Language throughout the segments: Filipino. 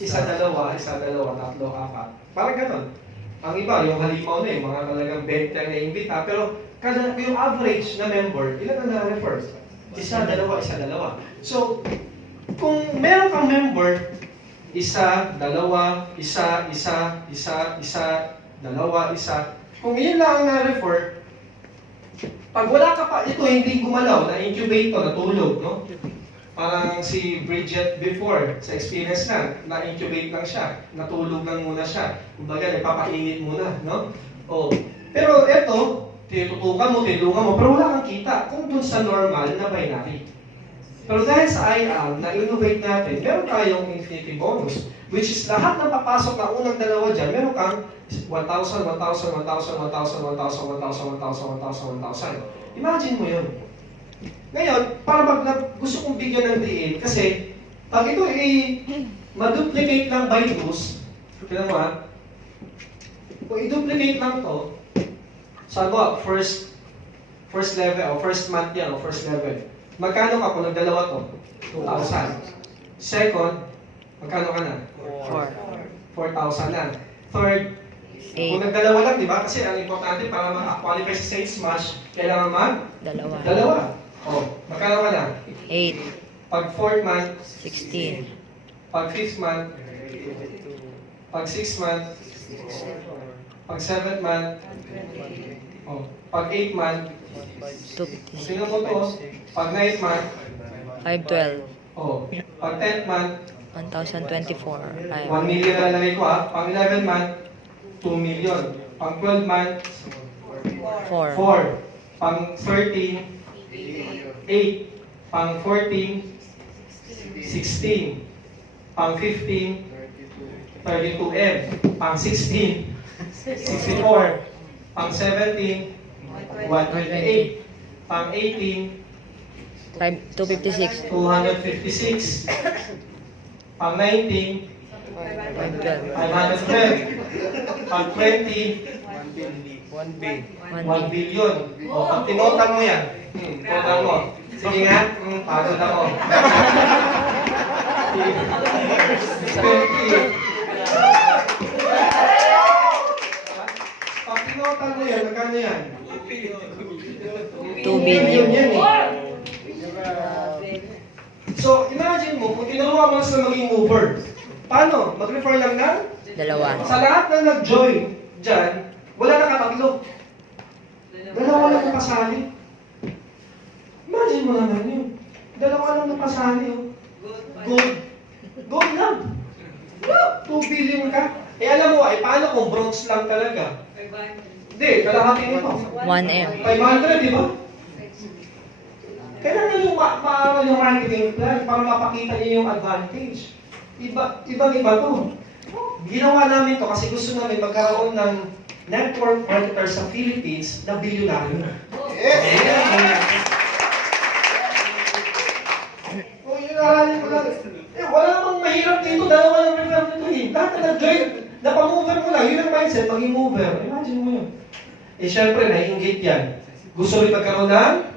Isa, dalawa, tatlo, apat. Parang ganun. Ang iba, yung halimaw na mga talagang 20 na imbita. Pero kada yung average na member, ilan na na-refer? Isa, dalawa. So, kung meron kang member, isa, dalawa, dalawa, isa. Kung yun lang ang na-refer, pag wala ka pa, ito hindi gumalaw, na-incubator, natulog, no? Parang si Bridget before, sa experience na-incubate lang siya, natulog lang muna siya. Kumbaga, nagpapainit muna, no? Oh. Pero ito, tinutukan mo, tinulungan mo, pero wala kang kita kung dun sa normal na binary. Pero dahil sa IAM, na-innovate natin, meron tayong infinity bonus, which is lahat ng papasok na unang dalawa dyan, meron kang 1,000. Imagine mo yun. Ngayon, para gusto kong bigyan ng diin, kasi pag ito ma-duplicate lang by those, kailan mo ha? Kung i-duplicate lang to, sabi ko, first level, o first month yan, o first level. Magkano ka kung nagdalawa to? 2,000. Second, magkano ka na? 4,000 na. Third, kung nagdalawa lang, di ba? Kasi ang importante para maka-qualify sa sales match, kailangan dalawa. O, magkano ka na? 8, Pag fourth month, 16, pag fifth month, pag sixth month, pag seventh month, o, pag eighth month, 256, sino mo to? Pag 9th month, 512, pag 10th month, 1,024, 1 million na lalagay ko ha. Pag 11th month, 2 million. Pag 12th month, 4, 4. Pag 13, 8. Pag 14, 16. Pag 15, 32M. Pag 16, 64. Pag 17, 128. Pag 18, 256, 256. Pang 19, 512, 512. Pang 20, 1 billion. O, pag tinotan mo yan, total mo. Sige nga, pagod ako. 20. Pag tinotan mo yan, magkano yan? 2 billion. Yan eh. So, imagine mo, kung tinuruan mo sila maging mover, paano? Mag-refer lang na? Dalawa. Sa lahat na nag-join dyan, wala nakatatlo. Dalawa lang nakasali. Imagine mo naman yun. Dalawa lang nakasali. Gold. Gold lang. 2 billion ka. Eh alam mo, paano kung bronze lang talaga? Hindi, kalahati nito. 1M. 500, di ba? Kailangan yung maaral yung marketing plan para mapakita niyo yung advantage. Ibang-iba to. Ginawa namin to kasi gusto namin magkaroon ng network marketer sa Philippines na bilyonaryo. Yes! Kung yun aralin ko lang, wala namang mahirap dito, dalawa lang refer nito eh. Lahat na nag-join, napamover mo lang, yun ang mindset, maging mover. Imagine mo yun. Eh syempre, naiingit yan. Gusto rin magkaroon ng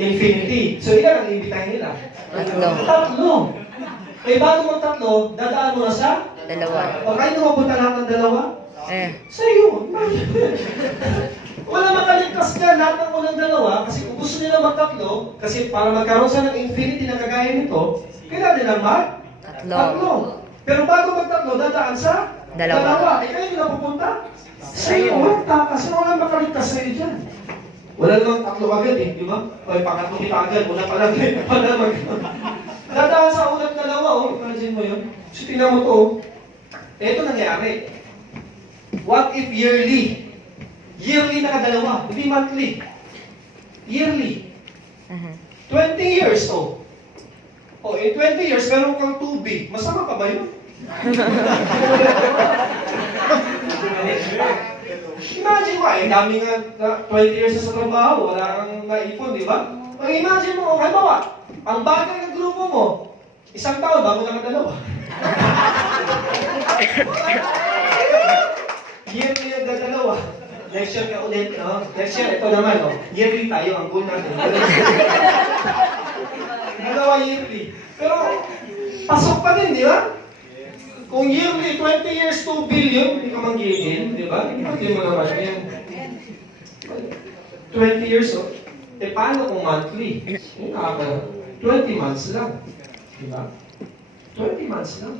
infinity. So, ilan ang iimbitahin nila? Tatlo. Eh, bago mag-tatlo, dadaan mo na sa? Dalawa. O kayo mapunta lahat ng dalawa? Sa'yo. Wala makaligtas ka lahat ng unang dalawa kasi kung gusto nila mag-tatlo, kasi para magkaroon sa ng infinity na kagaya nito, kailangan nilang tatlo. Pero bago mag-tatlo, dadaan sa? Dalawa. Eh, kayo nila pupunta? Sa'yo. Kasi wala makaligtas sa'yo dyan. Wala namang tatlo agad eh, di ba? O pangatlo kita agad, una pa lang eh, wala naman. Dadaan sa unang dalawa, imagine mo yun. So, tingnan mo to, ito nangyari. What if yearly? Yearly na kadalawa, hindi monthly. Yearly. 20 years to. O, in 20 years, meron kang 2B. Masama pa ba yun? Imagine mo, dami nga 20 years na sa trabaho, wala kang naipon, di ba? Imagine mo, halimbawa, ang bagay ng grupo mo, isang taon bago nakadalawa. Yearly ang dadalawa. Next year ka ulit, no? Next year, ito naman, no? Yearly tayo, ang goal natin. Dalawa yearly. Pero, pasok pa din, di ba? Kung yearly, 20 years, 2 billion, hindi ka manggigil, di ba? Hindi mo naman yan. 20 years, oh. Eh, paano kung monthly? Yung nakaka, 20 months lang. Di ba? 20 months lang.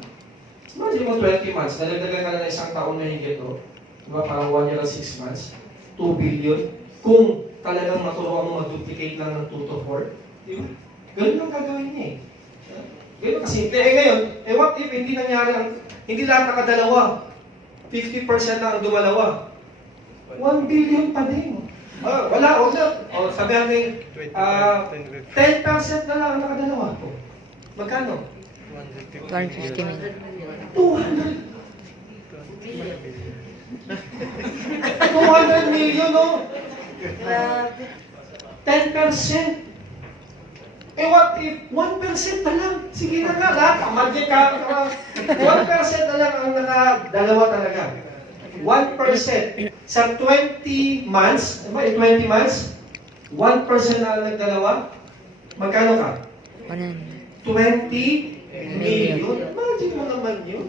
Imagine mo 20 months, nalagdagan ka na ng isang taon na higit, oh. Di ba? Parang 1 year and 6 months. 2 billion. Kung talagang maturuan mo mag-duplicate lang ng 2 to 4, di ba? Ganun lang gagawin niya eh. Ganun kasimple. Eh ngayon, what if hindi nangyari hindi lahat nakadalawa? 50% lang ang dumalawa. 1 billion pa din. Wala. Sabi natin, 10% na lang ang nakadalawa. Magkano? 250 million. 200 million, no? 10%. Eh what if 1% na lang? Sige na nga, lahat. Magic ka. 1% na lang ang nakadalawa talaga. 1%. Sa 20 months, diba, in 20 months, 1% na ang nagdalawa. Magkano ka? 20 million. Imagine mo naman yun.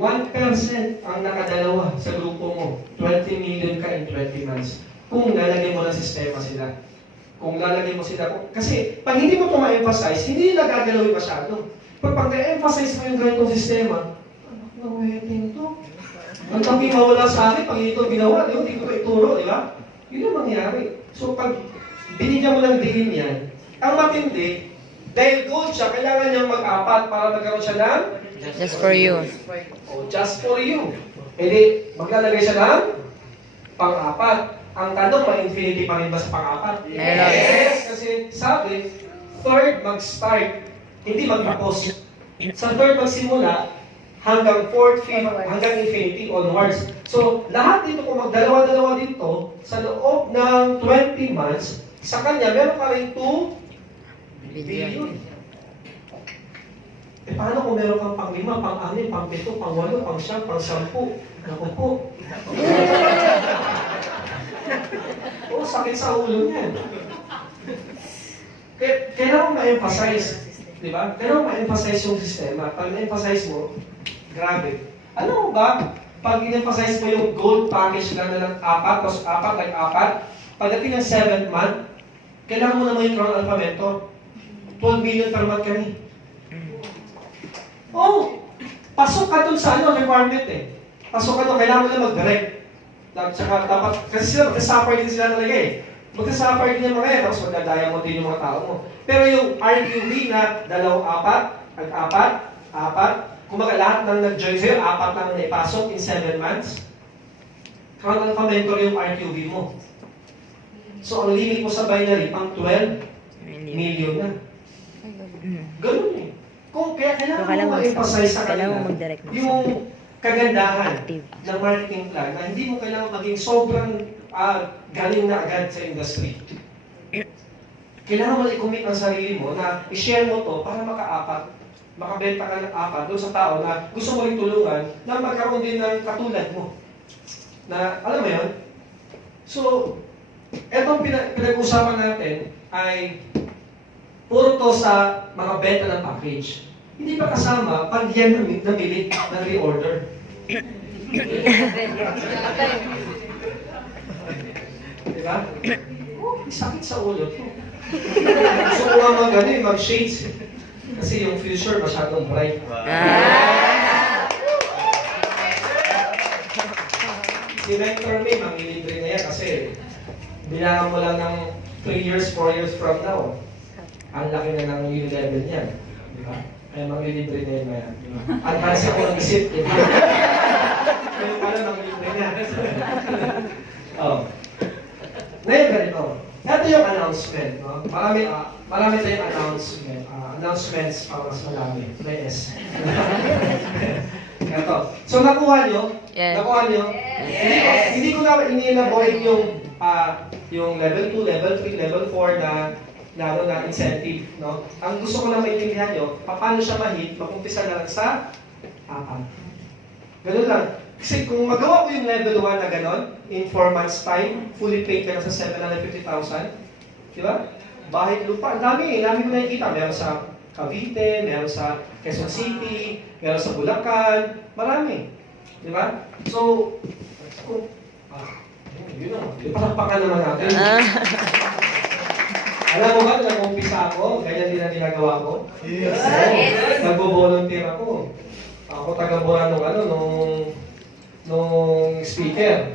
1% ang nakadalawa sa grupo mo. 20 million ka in 20 months. Kung lalagay mo ng sistema sila. Kung lalagay mo sila. Kasi pag hindi mo ito ma-emphasize, hindi nila gagalawin masyado. Pag na-emphasize mo yung ganitong sistema, anak na wedding to. Ang kami mawala sa akin, pag ito ginawa, hindi ko ito ituro, di ba? Yun ang mangyari. So pag binigyan mo ng dilim yan, ang matindi, dahil gold siya, kailangan niyang mag-apat para magkaroon siya ng Just for you. just for you. E di, maglalagay siya ng pang-apat. Ang tanong, ma-infinity pa rin ba sa pang-apat? Meron. Yes! Kasi sabi, third mag-start, hindi mag-tapos. Sa third magsimula, hanggang fourth, fifth, hanggang infinity onwards. So, lahat dito, kung magdalawa-dalawa dito, sa loob ng 20 months, sa kanya, meron ka rin 2 billion. Eh, paano kung meron kang pang-5, pang-6, pang-7, pang-8, pang-9, pang-10? Naku po. Oh, sakit sa ulo niyan. Kailangan ma-emphasize. Di ba? Kailangan ma-emphasize yung sistema. Pag na-emphasize mo, grabe. Ano mo ba? Pag in-emphasize mo yung gold package lang na ng 4, tapos 4, like 4, pagdating ng 7th month, kailangan mo naman yung crown alphabet. 12 million per month kami. Oh, pasok ka dun sa requirement eh. Pasok ka dun, kailangan mo na mag-direct. Tsaka dapat, kasi sila, magkasuffer din sila talaga eh. Magkasuffer din yung mga yan, tapos magdadaya mo din yung mga tao mo. Pero yung RQV na 2, 4, 4, kumbaga lahat ng nag-join sa'yo, 4 lang na ipasok in 7 months. Crown alphabet yung RQV mo. So, ang limit mo sa binary, pang 12 million na. Ganun eh. Kaya kailangan mo ma-emphasize sa kanila yung kagandahan ng marketing plan na hindi mo kailangan maging sobrang galing na agad sa industry. Kailangan mo i-commit ang sarili mo na i-share mo to para makabenta ka ng 4 doon sa tao na gusto mo rin tulungan na magkaroon din ng katulad mo. Na, alam mo yun? So, etong pinag-usapan natin ay puro to sa mga benta ng package. Hindi pa kasama pag yan namili ng reorder. Diba? Oh, sakit sa ulo to. Gusto ko nga mag-shades. Kasi yung future masyadong bright. Si Rector May, mamilibre na yan kasi bilangan mo lang ng 3 years, 4 years from now. Ang laki na ng year level niyan. Di ba? Kaya maglilibre na yun na yan. Advance ako ng isip. Kaya pala maglilibre na. Ngayon ganito. Ito yung announcement. No? Marami tayong announcement. Announcements para mas marami. May S. Ito. So nakuha nyo? Yes. Nakuha nyo? Yes. Hindi ko na inielaborate yung level 2, level 3, level 4 na incentive, no? Ang gusto ko lang maintindihan nyo, paano siya ma-hit, mag-umpisa na lang sa 4. Ganun lang. Kasi kung magawa mo yung level 1 na gano'n, in 4 months time, fully paid ka na sa 750,000, di ba? bahay lupa. Ang dami ko nakikita. Meron sa Cavite, meron sa Quezon City, meron sa Bulacan, marami. Di ba? So, yun naman. Palakpakan naman natin. Alam mo ba, nag-umpisa ako, ganyan din ang ginagawa ko. Yes. Nagbo-volunteer ako. Ako taga-buwan nung speaker.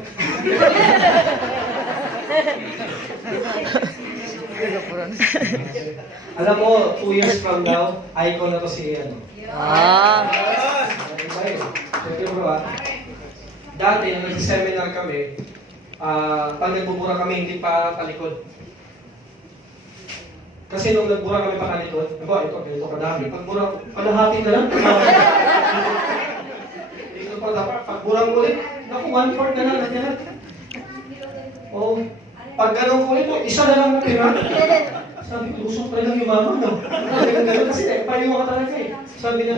Alam mo, 2 years from now, icon na to si ano. Ah. Iba yun. Siyempre bro, dati, nung nag-seminar kami, pag nagbubura kami, hindi pa talikod. Kasi nung nagbura kami pa talikod, ito kadami. Pag bura, kalahati na lang. Ito pa dapat, pag burang ulit, naku, 1/4 na lang natira. Oh, pag ganun ulit, isa na lang natira. Sabi ko, usok pa lang yung mama, no? Ganun kasi, paliwa ka talaga eh. Sabi niya,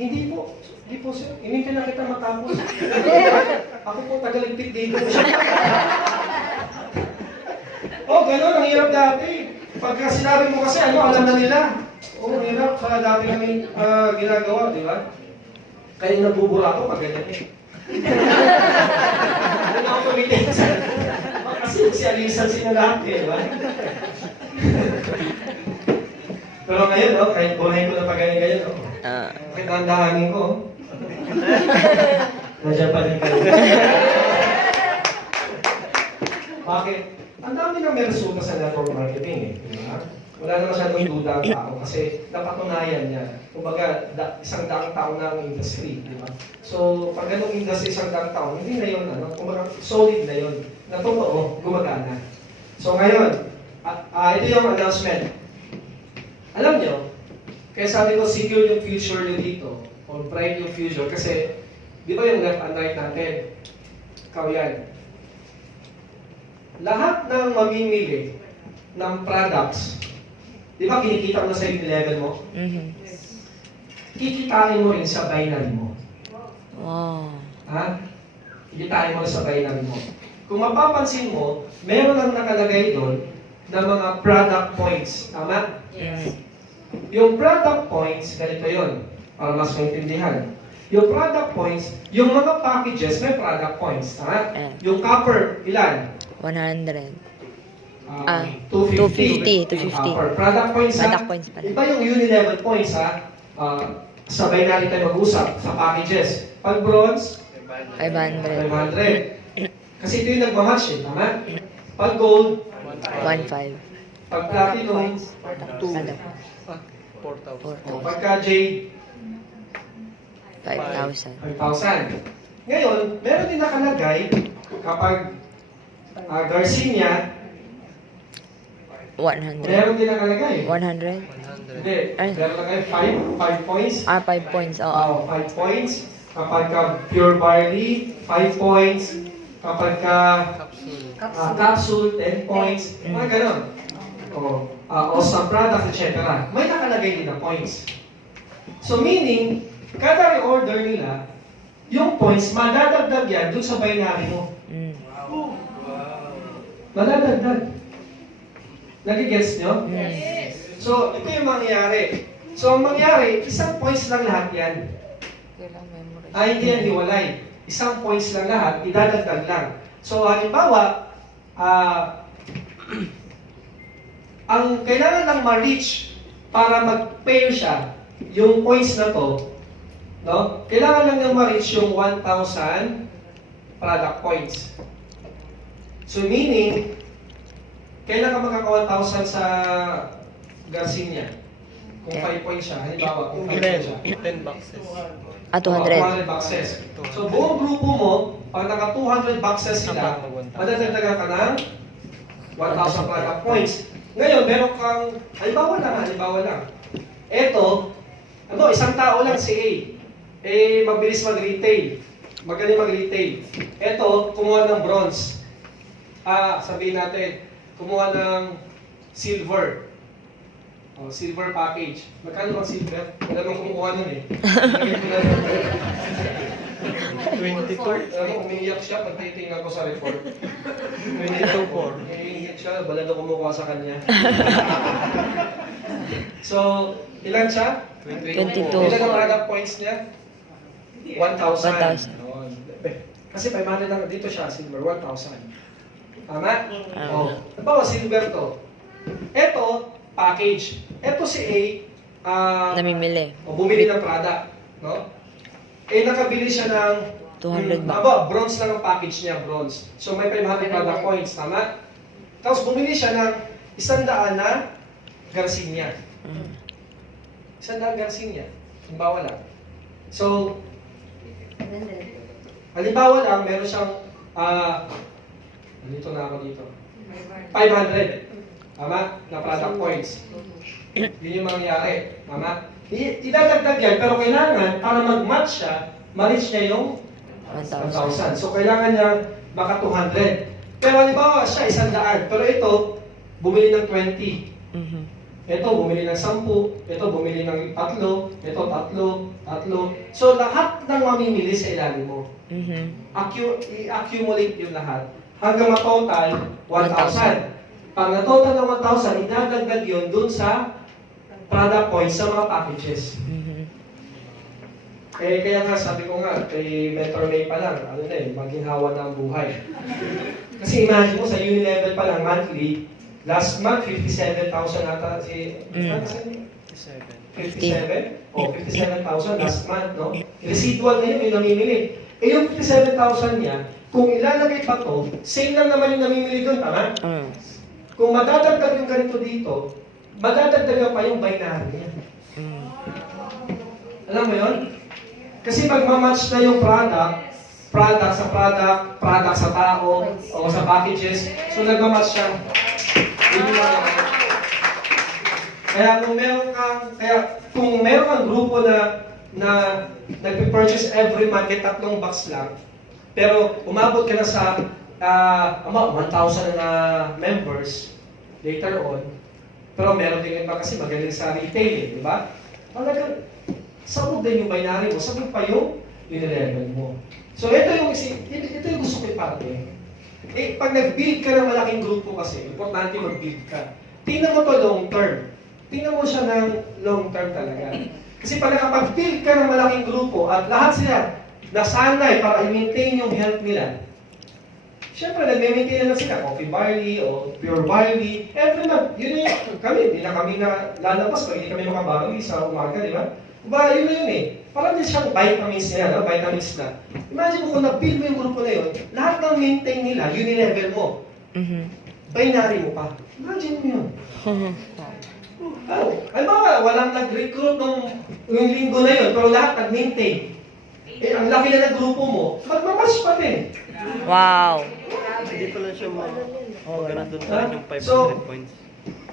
hindi po sir, hindi na kita matapos. Ako po tagaligpit dito. Oh, ganun, ang hirap dati. Pagka sinabi mo kasi, alam na nila. Oh, hirap, sa dati kami ginagawa, di ba? Kaya nabubura ako pag ganyan eh. Hindi na ako tumitin sa... Kasi si Alisan sila lahat eh, di ba? Pero ngayon, kahit buhay ko na pag ganyan, bakit ang dahangin ko? Nandiyan pa rin kayo. Bakit? Ang dami na may resulta sa network marketing eh. Diba? Wala na masyadong duda ang tao kasi napatunayan niya. Kumbaga, isang daang taon na ang industry. Diba? So, pag ganong industry isang daang taon, hindi na yun, kumbaga, solid na yun. Na totoo, gumagana. So ngayon, ito yung announcement. Alam nyo, kaya sabi ko, secure yung future nyo dito, or bright yung future, kasi, di ba yung left and right natin? Ikaw yan. Lahat ng mamimili ng products, di ba kinikita mo na sa level mo? Kikitain mo rin sa binary mo. Wow. Ha? Kikitain mo rin sa binary mo. Kung mapapansin mo, meron lang nakalagay doon na mga product points. Tama? Yes. Yung product points, ganito yon para mas maintindihan. Yung product points, yung mga packages may product points. Tama? Yung copper, ilan? 100. 250. 250. Product points, Product points pala. Iba yung uni-level points, ha? Sabay natin tayo mag-usap sa packages. Pag bronze, 500. 500. Kasi ito yung nagmamatch eh, tama? Pag gold, 1.5. pag platinum, 4,000. pagka jade, 5,000. 5,000. Ngayon, meron din nakalagay kapag Garcinia, 100. meron din nakalagay. 100? Hindi, Ay. meron nakalagay 5 points. 5 points. Oo. 5 points. Kapag pure barley, 5 points. Kapag capsule, 10 points. Mga ganon. Awesome products, etc. May nakalagay din na points. So meaning, kada reorder nila, yung points, madadagdag yan dun sa binary mo. Madadagdag. Nagigets nyo? Yes. So, ito yung mangyayari. So, ang mangyayari, isang points lang lahat yan. Hindi yan hiwalay. Isang points lang lahat, idadagdag lang. So, halimbawa, ang kailangan lang ma-reach para mag-pair siya, yung points na to, no? Kailangan lang niyang ma-reach yung 1,000 product points. So, meaning, kailan ka magkaka-1,000 sa Garcinia? Kung 5 points siya, halimbawa, kung 5 points siya. 10 boxes. 200. 200 boxes. So, buong grupo mo, pag naka 200 boxes sila, madadagdagan ka ng 1,000 product points. Ngayon, meron kang, halimbawa lang. Eto, isang tao lang si A. Mabilis mag-retail. Magaling mag-retail. Eto, kumuha ng bronze. Sabihin natin, kumuha ng silver. Silver package. Magkano bang silver? Wala mang kumukuha nun eh. 24. Umiiyak siya pag titingnan ko sa report. 22.4. siya, balado kumukuha sa kanya. So, ilan siya? 22. Ilan ang product points niya? 1,000. 1,000. Kasi 500 lang, dito siya, silver, 1,000. Tama? Oo. Halimbawa, silver to. Ito, package. Ito si A, Namimili. bumili ng product. No? Nakabili siya ng 200 ba? bronze lang ang package niya, bronze. So may 500 product points, tama? Tapos bumili siya ng 100 na Garcinia. 100 Garcinia. Halimbawa lang. So, halimbawa lang, meron siyang, dito na ako dito. 500. Tama? Na product points. Yun yung mangyayari. Tama? Idadagdag yan, pero kailangan, para mag-match siya, ma-reach niya yung 1,000. So, kailangan niya baka 200. Pero halimbawa, siya 100. Pero ito, bumili ng 20. Ito, bumili ng 10. Ito, bumili ng 3. Ito, 3. So, lahat ng mamimili sa ilalim mo. I-accumulate yung lahat. Hanggang ma-total, 1,000. Pag na-total ng 1,000, idadagdag yun dun sa product points sa mga packages. Kaya nga, sabi ko nga, kay Mentor May pa lang, maginhawa na ang buhay. Kasi imagine mo, sa uni-level pa lang, monthly, last month, 57,000 ata si... 57? O, 57,000 last month, no? Residual na yun, yung namimili. Yung 57,000 niya, kung ilalagay pa to, same lang naman yung namimili doon, tama? Kung madadagdag yung ganito dito, madadagdagan pa yung binary niya. Alam mo yun? Kasi pag ma-match na yung product sa tao, o sa packages, so nagma-match siya. Kaya kung meron kang grupo na nagpe-purchase every month, 3 box lang, pero umabot ka na sa 1,000 na members later on, pero meron din iba kasi magaling sa retail, di ba? Talagang sabog din yung binary mo, sabog pa yung level mo. So ito yung gusto ko iparating. Pag nag-build ka ng malaking grupo kasi, importante mag-build ka. Tingnan mo to long term. Tingnan mo siya ng long term talaga. Kasi pag nakapag-build ka ng malaking grupo at lahat sila nasanay para i-maintain yung health nila, siyempre, nag-maintain na sila, coffee barley o pure barley. Every month, yun na yun. Hindi na kami lalabas pag hindi kami makabarley sa umaga, di ba? Yun na yun eh. Parang din siyang vitamins nila, vitamins na. Imagine mo kung na-build mo yung grupo na yun, lahat ng maintain nila, yun yung level mo. Binary mo pa. Imagine mo yun. Walang nag-recruit yung linggo na yun, pero lahat nag-maintain. Ang laki na ng grupo mo, magmamatch pa din. Wow. Hindi pala siya ganun pa rin yung 500 So, points.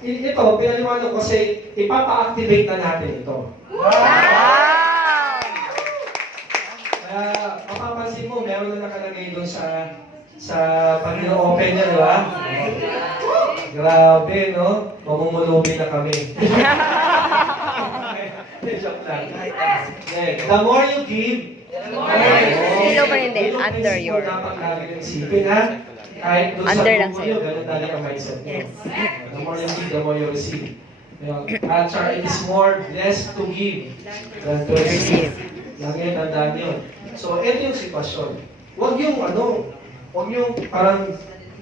Ito, pinaliwanag ko kasi ipapa-activate na natin ito. Wow! Kaya, mapapansin mo, meron na nakalagay doon sa pag open niya, di ba? Grabe, no? Mamumulubi na kami. Joke lang. The more you give, Below pa rin din, under your. dapat lagi yung isipin, ha? Kahit doon sa Under lang grupo sa'yo. nyo, ganun talaga ang mindset nyo. The more you give, the more you receive. At it is more blessed to give than to receive. Lagi tandaan yun. So, ito yung sitwasyon. Huwag yung parang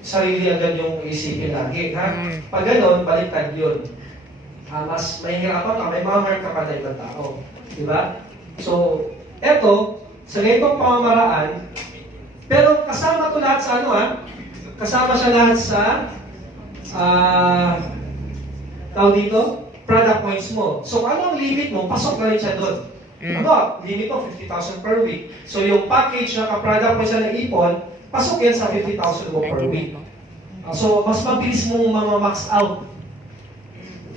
sarili agad yung isipin lagi, ha? Pag gano'n, baliktad yun. Mas mahihirapan ka, may ma-harm ka pa na ibang tao. Diba? So, eto, sa ganitong pamamaraan, pero kasama to lahat sa kasama siya lahat sa tawag dito, product points mo. So, ano ang limit mo? Pasok na rin siya doon. Limit mo, 50,000 per week. So, yung package na ka-product points na ipon, pasok yan sa 50,000 mo per week. So, mas mabilis mong max out.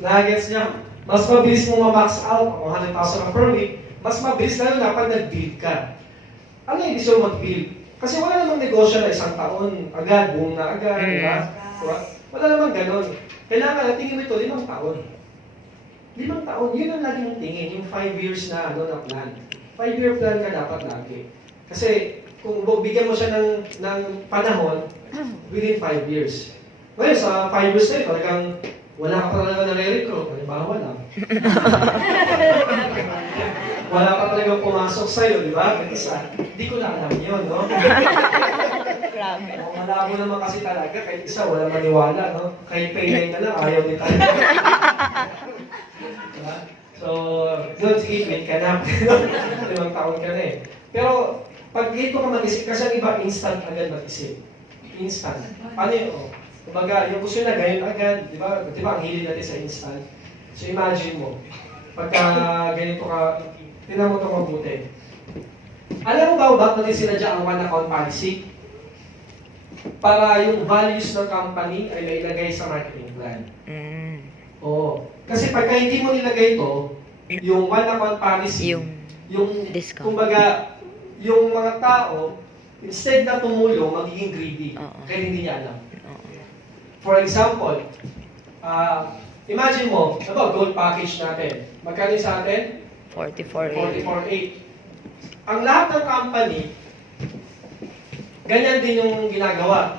Nagets niya? Mas mabilis mong ma-max out, 100,000 per week, mas mabilis na yun kapag nag-build ka. Ano yung gusto mo mag-build? Kasi wala namang negosyo na 1 taon, agad, boom na agad, diba? Wala namang ganun. Kailangan, tingin mo ito, 5 taon. 5 taon, yun ang lagi mong tingin, yung 5 years na plan. 5-year plan ka dapat lagi. Kasi, kung bigyan mo siya ng panahon, within 5 years. Ngayon, sa 5 years na yun, talagang wala ka talaga nare-recruit. Halimbawa lang. Wala ka talaga pumasok sa'yo, di ba? Kahit isa, hindi ko na alam yun, no? Malabo naman kasi talaga, kahit isa, wala maniwala, no? Kahit payday na lang, ayaw ni tayo. Diba? So, doon, sige, wait ka na. 5 taon ka na eh. Pero, pag dito ka mag-isip, kasi ang iba, instant agad mag-isip. Instant. Paano yun? Oh? Kumbaga, yung gusto na ganyan agad, di ba? Di ba, ang hilig natin sa instant. So, imagine mo, pagka ganito ka, tingnan mo ito mabuti. Alam mo ba bakit natin sinadya ang one account policy? Para yung values ng company ay nailagay sa marketing plan. Oo. Kasi pagka hindi mo nilagay ito, yung one account policy, yung discount. kumbaga, yung mga tao, instead na tumulong, magiging greedy. Kaya hindi niya alam. For example, imagine mo, ito, gold package natin. Magkano sa atin? 44.8. 44.8. Ang lahat ng company, ganyan din yung ginagawa.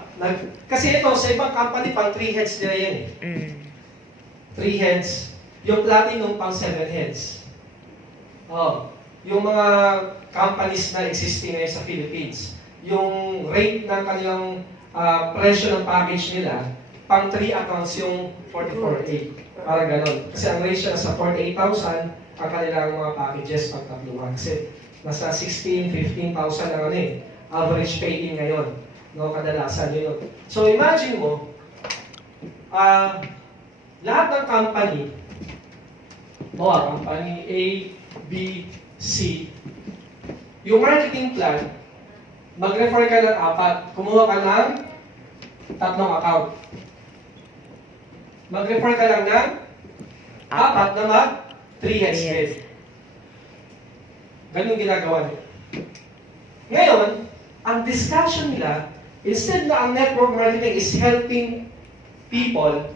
Kasi ito, sa ibang company, pang 3 heads nila yan eh. 3 heads. Yung platinum, pang 7 heads. Oh, yung mga companies na existing ngayon sa Philippines, yung rate ng kanilang presyo ng package nila, pang 3 accounts yung 44.8. Parang ganon. Kasi ang ratio sa 48,000 ang kanilang mga packages pag tatluhan. Kasi nasa 16, 15,000 ang ano eh. Average pay-in ngayon. No, kadalasan yun. So imagine mo, lahat ng company, company A, B, C, yung marketing plan, mag-refer ka ng 4. Kumuha ka ng 3 account. Mag-refer ka lang ng 4 na mag 3 heads din. Ganun ginagawa niyo. Ngayon, ang discussion nila, instead na ang network marketing is helping people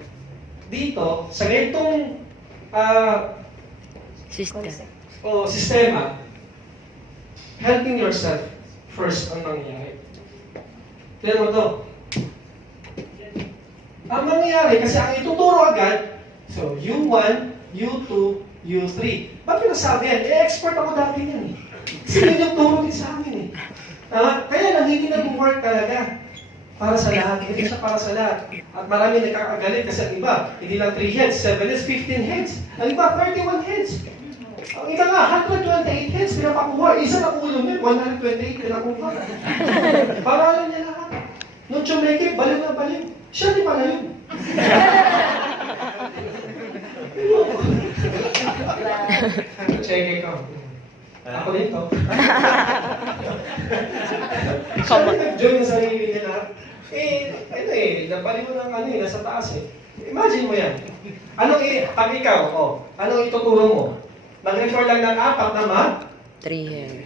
dito, sa ganitong sistema, helping yourself first ang nangyayari. Tignan mo to. Ang mangyayari, kasi ang ituturo agad, so U1, U2, U3. Ba't yung nasabi yan? expert ako dati yan eh. Kasi yun yung turo din sa amin eh. Kaya lang, hindi nag-work talaga. Para sa lahat, hindi siya para sa lahat. At marami nagkakagalit kasi ang iba, hindi lang 3 heads, 7 heads, 15 heads. Ang iba, 31 heads. Ang iba nga, 128 heads, pinapakuha. Isa na ulo mo, 128 pinakuha. Para alam niya lahat. Nung Chumeke, baliw na baliw. Siya di pala yun. Cheke ko. Ako dito. Siya rin nag-join yung sarili niya na, nabali mo ng nasa taas eh. Imagine mo yan. Pag ikaw, anong ituturo mo? Mag-refer lang ng 4 naman? 3 heads.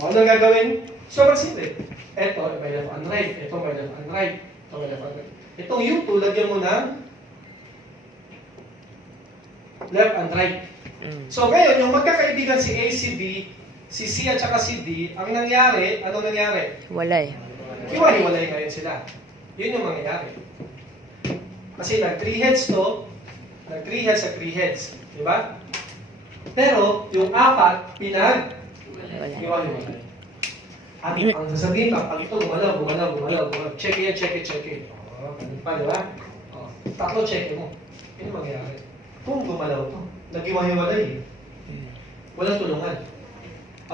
Anong gagawin? Sobrang simple. Ito, may left and right. Ito, may left and right. Ito, may left and right. Itong U2, lagyan mo ng left and right. So ngayon, yung magkakaibigan si A, si B, si C at saka si D, ang nangyari, anong nangyari? Walay. Hiwa-hiwalay ngayon sila. Yun yung mangyayari. Kasi nag 3 heads to, nag 3 heads sa 3 heads. Diba? Pero, yung 4, hiwa-hiwalay. At ang sasabihin pa, pag ito gumalaw, check it. Ganun pa, diba? 3 check mo. Yun yung mangyayari. Kung gumalaw to, nag-hiwa-hiwalay eh. Walang tulungan.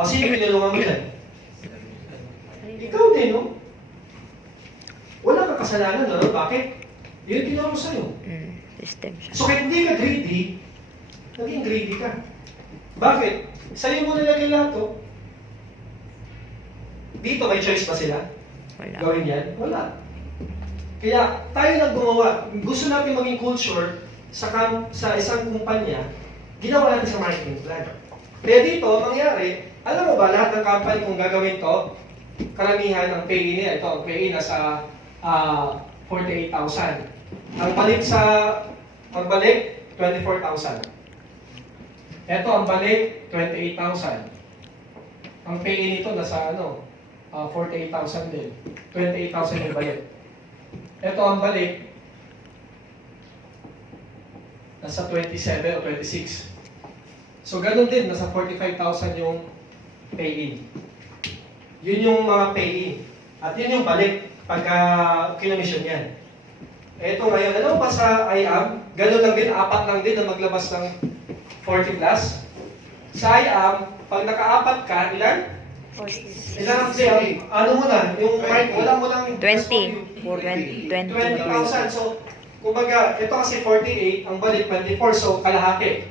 Sino pinulungan mo yan? Ikaw din, no? Wala kang kasalanan, no? Bakit? Yun tinuro sa'yo. System siya. So, kahit hindi ka greedy, naging greedy ka. Bakit? Sa'yo mo nilagay lahat to. Dito, may choice ba sila? Wala. Gawin yan? Wala. Kaya, tayo lang gumawa. Gusto natin maging culture sa isang kumpanya, ginawa natin sa marketing plan. Kaya dito, mangyari, alam mo ba, lahat ng company kung gagawin to, karamihan ng pay-in nila, ito, ang pay-in nasa 48,000. Ang balik, 24,000. Ito, ang balik, 28,000. Ang pay-in nito, nasa 48,000 din. 28,000 yung balik. Ito, ang balik, nasa 27 o 26. So, ganun din, nasa 45,000 yung pay-in. Yun yung mga pay-in. At yun yung balik pagka kinomission yan. Eto ngayon, ano pa sa IAM? Ganun lang din, 4 lang din na maglabas ng 40 plus. Sa IAM, pag naka-4 ka, ilan? Ilan ang sale? Ano mo na? Yung wala mo lang 20. 20,000. So, kumbaga, ito kasi 48, ang balik 24, so kalahati.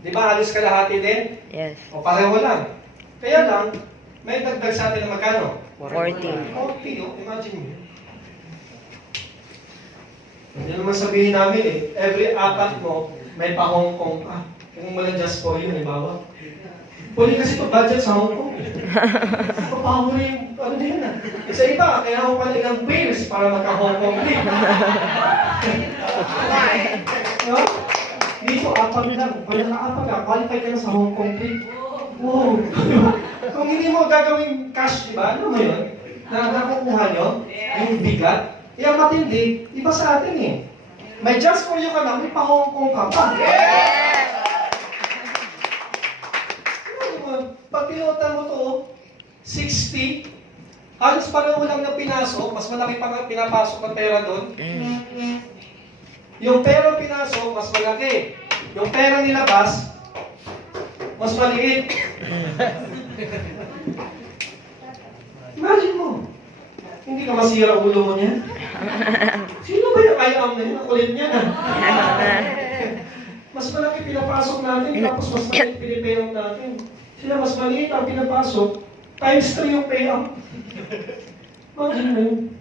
Di ba, halos kalahati din? Yes. O pareho lang. Kaya lang, may dagdag sa atin na magkano? 40. 40, oh, imagine mo. Hindi naman sabihin namin eh, every 4 mo, may pa-Hong Kong. Kung wala just for you, halimbawa. Pwede kasi ito budget sa Hong Kong. Papaho na yung, ano na yun ah. Sa iba, kaya ako pala ilang pairs para magka-Hong Kong din. No? Dito, 4 lang. Pag naka-4 ka, qualify ka na sa Hong Kong trip. Wow! Kung hindi mo gagawin cash, di ba? Ano mo yun? Na nakukuha nyo? Yung bigat? Yung matindi, iba sa atin eh. May just for you ka na, may pa-Hong Kong ka pa. Pag pinutan mo to, 60, halos pareho lang na pinasok, mas malaki pa nga pinapasok ng pera doon. Yung pera pinasok, mas malaki. Yung pera nilabas, mas maliit. Imagine mo, hindi ka masira ulo mo niyan. Sino ba yung IAM na yun? Ang kulit niya na. Mas malaki pinapasok natin, tapos mas maliit pinipayout natin. Sila mas maliit ang pinapasok, times 3 yung payout. Imagine mo yun.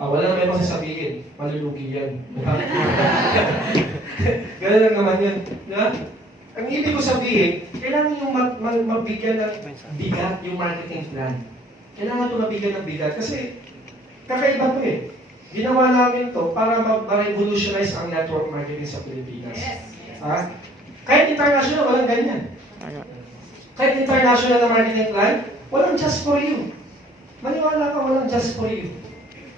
Wala na may masasabihin. Malulugi yan. Ganun lang naman yun. Na? Ang ibig ko sabihin, kailangan yung mabigyan ng bigat yung marketing plan. Kailangan ito mabigyan ng bigat kasi kakaiba to eh. Ginawa namin to para ma-revolutionize ang network marketing sa Pilipinas. Kahit international, walang ganyan. Ano? Kahit international na marketing plan, walang just for you. Maniwala ka, walang just for you.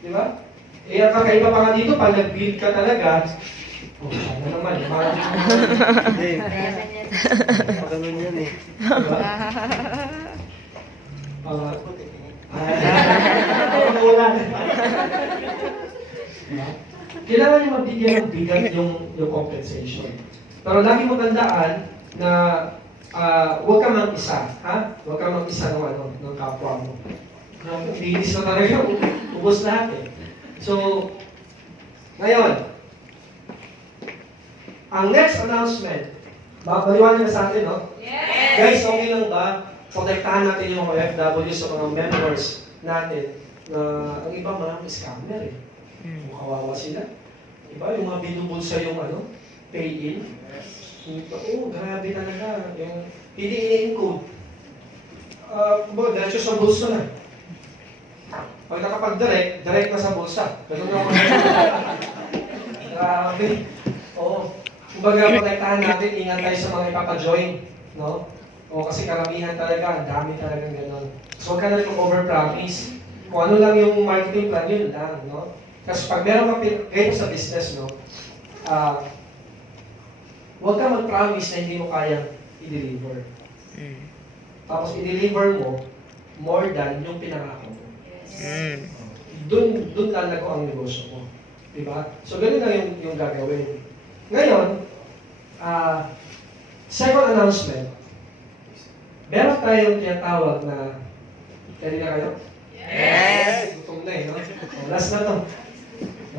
Di ba? Eh, ang kakaiba pa nga dito, pag nag-build ka talaga, ano naman, imagine mo. Hindi. Ganun yan eh. Diba? Wala. Diba? Kailangan yung mabigyan ng bigat yung compensation. Pero lagi mo tandaan na huwag ka mag-isa. Huwag ka mag-isa ng kapwa mo. Bilis na talaga, ubos lahat eh. So, ngayon, ang next announcement, maliwanag na sa atin, no? Yes! Guys, okay lang ba? Protektahan natin yung OFW sa mga members natin na ang iba maraming scammer eh. Kung kawawa sila. Diba? Yung mga binubulsa yung pay-in. Grabe talaga. Yung hindi ini-encode. Diretso sa bulsa na. Pag nakapag-direct, direct na sa bulsa. Ganun naman. Grabe. Oo. Kumbaga, protektahan natin, ingat tayo sa mga ipapa-join. No? O kasi karamihan talaga, ang dami talagang gano'n. So, huwag ka na rin over-promise. Kung ano lang yung marketing plan, yun lang. No? Kasi pag meron ka kayo sa business, no? Huwag ka mag-promise na hindi mo kayang i-deliver. Tapos i-deliver mo more than yung pinangako mo. Doon lalago ang negosyo mo. Diba? So, ganun lang yung gagawin. Ngayon, second announcement. Meron tayong tinatawag na, ready na kayo? Yes! Gutom na eh, no? Last na to.